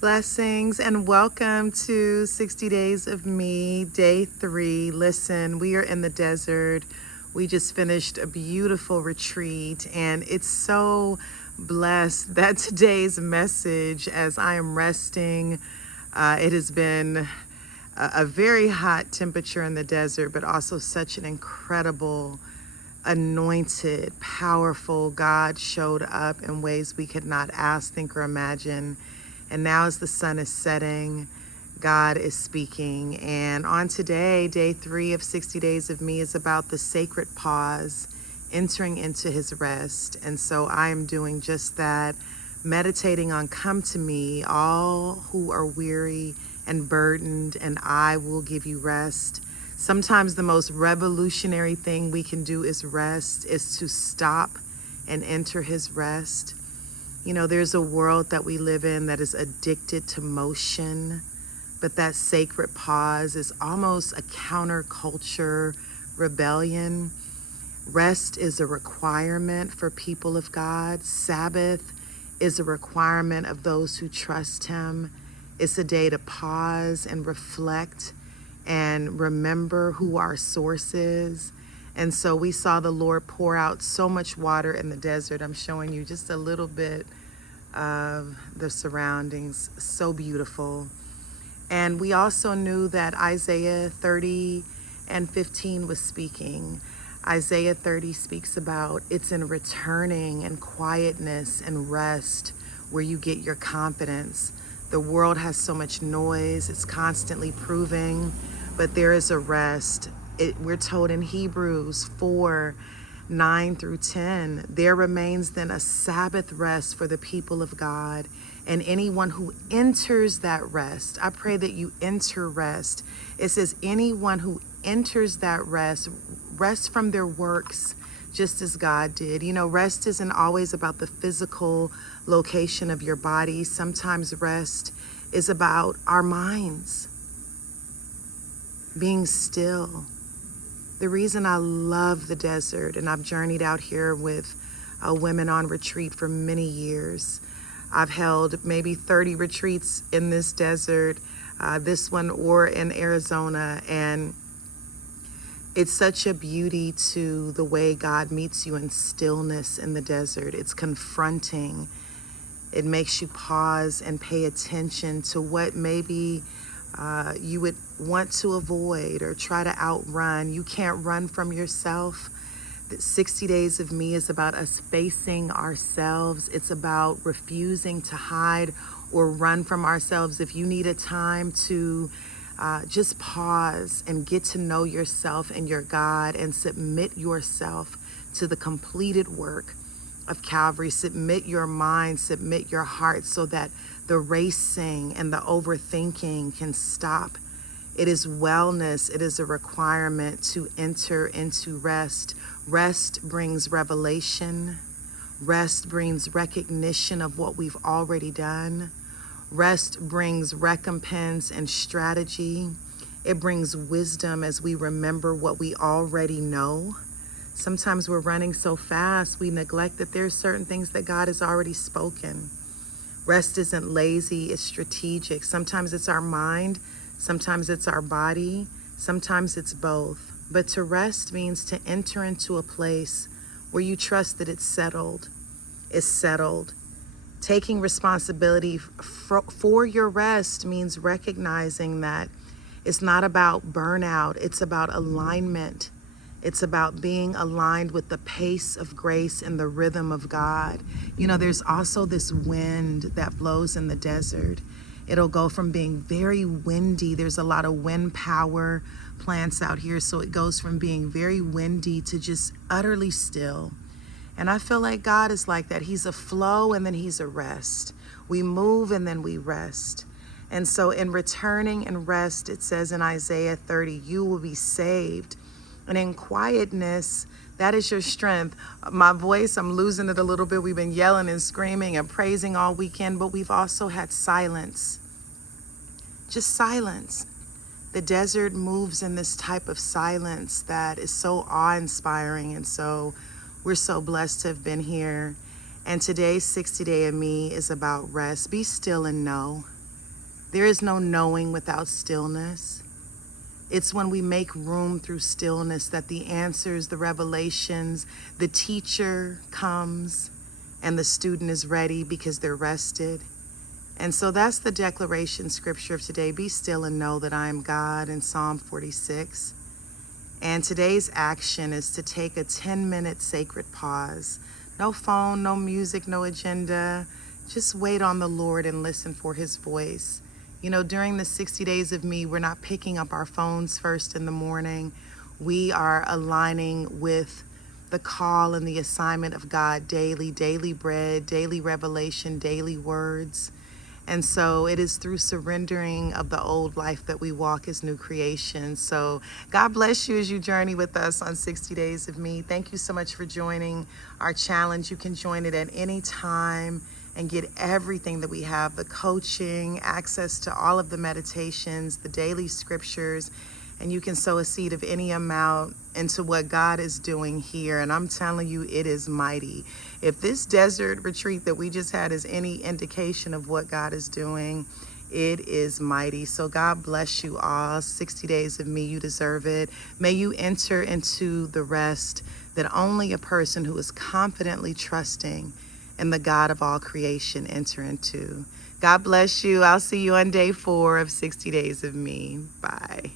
Blessings and welcome to 60 Days of Me, day 3. Listen, we are in the desert. We just finished a beautiful retreat, and it's so blessed that today's message, as I am resting, it has been a very hot temperature in the desert, but also such an incredible, anointed, powerful God showed up in ways we could not ask, think, or imagine. And now as the sun is setting, God is speaking. And on today, day 3 of 60 Days of Me is about the sacred pause, entering into his rest. And so I am doing just that, meditating on come to me, all who are weary and burdened, and I will give you rest. Sometimes the most revolutionary thing we can do is rest, is to stop and enter his rest. You know, there's a world that we live in that is addicted to motion, but that sacred pause is almost a counterculture rebellion. Rest is a requirement for people of God. Sabbath is a requirement of those who trust him. It's a day to pause and reflect and remember who our source is. And so we saw the Lord pour out so much water in the desert. I'm showing you just a little bit of the surroundings. So beautiful. And we also knew that Isaiah 30 and 15 was speaking. Isaiah 30 speaks about it's in returning and quietness and rest where you get your confidence. The world has so much noise. It's constantly proving, but there is a rest. We're told in Hebrews 4:9 through 10, there remains then a Sabbath rest for the people of God, and anyone who enters that rest. I pray that you enter rest. It says anyone who enters that rest from their works, just as God did. You know, rest isn't always about the physical location of your body. Sometimes rest is about our minds being still. The reason I love the desert, and I've journeyed out here with women on retreat for many years. I've held maybe 30 retreats in this desert, this one or in Arizona, and it's such a beauty to the way God meets you in stillness in the desert. It's confronting. It makes you pause and pay attention to what maybe you would want to avoid or try to outrun. You can't run from yourself. The 60 Days of Me is about us facing ourselves. It's about refusing to hide or run from ourselves. If you need a time to just pause and get to know yourself and your God and submit yourself to the completed work of Calvary, submit your mind, submit your heart so that the racing and the overthinking can stop. It is wellness. It is a requirement to enter into rest. Rest brings revelation. Rest brings recognition of what we've already done. Rest brings recompense and strategy. It brings wisdom as we remember what we already know. Sometimes we're running so fast, we neglect that there's certain things that God has already spoken. Rest isn't lazy, it's strategic. Sometimes it's our mind, sometimes it's our body, sometimes it's both. But to rest means to enter into a place where you trust that it's settled. It's settled. Taking responsibility for your rest means recognizing that it's not about burnout, it's about alignment. It's about being aligned with the pace of grace and the rhythm of God. You know, there's also this wind that blows in the desert. It'll go from being very windy. There's a lot of wind power plants out here. So it goes from being very windy to just utterly still. And I feel like God is like that. He's a flow and then he's a rest. We move and then we rest. And so in returning and rest, it says in Isaiah 30, you will be saved. And in quietness, that is your strength. My voice, I'm losing it a little bit. We've been yelling and screaming and praising all weekend, but we've also had silence. Just silence. The desert moves in this type of silence that is so awe-inspiring. And so we're so blessed to have been here. And today's 60 Day of Me is about rest. Be still and know. There is no knowing without stillness. It's when we make room through stillness that the answers, the revelations, the teacher comes and the student is ready because they're rested. And so that's the declaration scripture of today. Be still and know that I am God in Psalm 46. And today's action is to take a 10-minute sacred pause. No phone, no music, no agenda. Just wait on the Lord and listen for his voice. You know, during the 60 days of me, we're not picking up our phones first in the morning. We are aligning with the call and the assignment of God daily, daily bread, daily revelation, daily words. And so it is through surrendering of the old life that we walk as new creations. So God bless you as you journey with us on 60 Days of Me. Thank you so much for joining our challenge. You can join it at any time and get everything that we have, the coaching, access to all of the meditations, the daily scriptures, and you can sow a seed of any amount into what God is doing here. And I'm telling you, it is mighty. If this desert retreat that we just had is any indication of what God is doing, it is mighty. So God bless you all. 60 Days of Me, you deserve it. May you enter into the rest that only a person who is confidently trusting in the God of all creation enter into. God bless you. I'll see you on day 4 of 60 Days of Me. Bye.